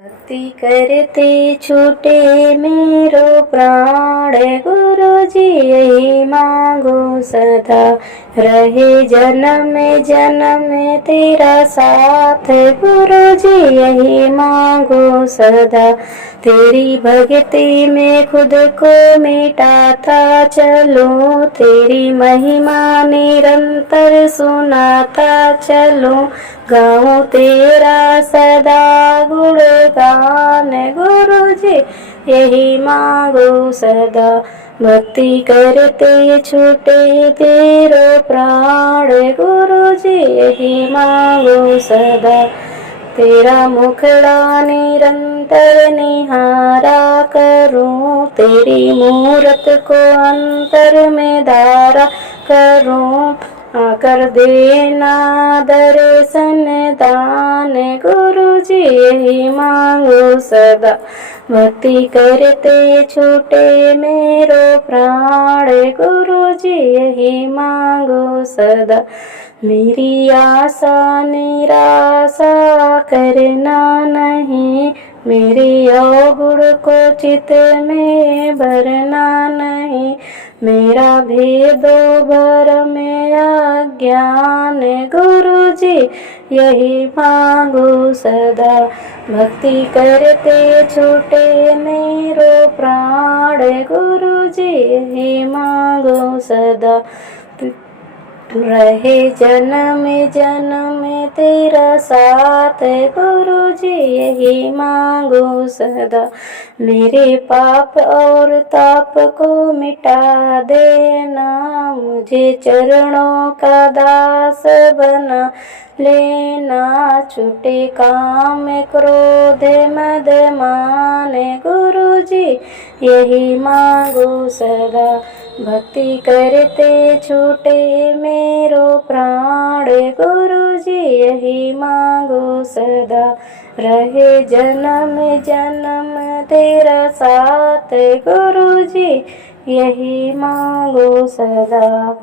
भक्ति करते छूटे मेरो प्राण, गुरु जी यही मांगो सदा। रहे जन्म जन्म तेरा साथ, गुरु जी यही मांगो सदा। तेरी भक्ति में खुद को मिटाता चलूं, तेरी महिमा निरंतर सुनाता चलूं। गाऊं तेरा सदा गुणगान, गुरु जी यही मांगो सदा। भक्ति करते छूटे तेरो प्राण, गुरु जी यही मांगो सदा। तेरा मुखड़ा निरंतर निहारा करूं, तेरी मूरत को अंतर में धारा करूं। आकर देना दर्शन दान, गुरु जी यही मांगो सदा। भक्ति करते छूटे मेरो प्राण, गुरु जी यही मांगो सदा। मेरी आशा निराशा करना नहीं, मेरे अवगुण को चित में भरना नहीं। मेरा भेदो भरम अज्ञान, गुरु जी यही मांगो सदा। भक्ति करते छूटे मेरो प्राण, गुरु जी यही मांगो सदा। रहे जन्म जन्म तेरा साथ, गुरु जी यही मांगो सदा। मेरे पाप और ताप को मिटा देना, मुझे चरणों का दास बना लेना। छूटे काम क्रोध मद मान, गुरु जी यही मांगो सदा। भक्ति करते छूटे मेरो प्राण, गुरु जी यही मांगो सदा। रहे जन्म जन्म तेरा साथ, गुरु जी यही मांगो सदा।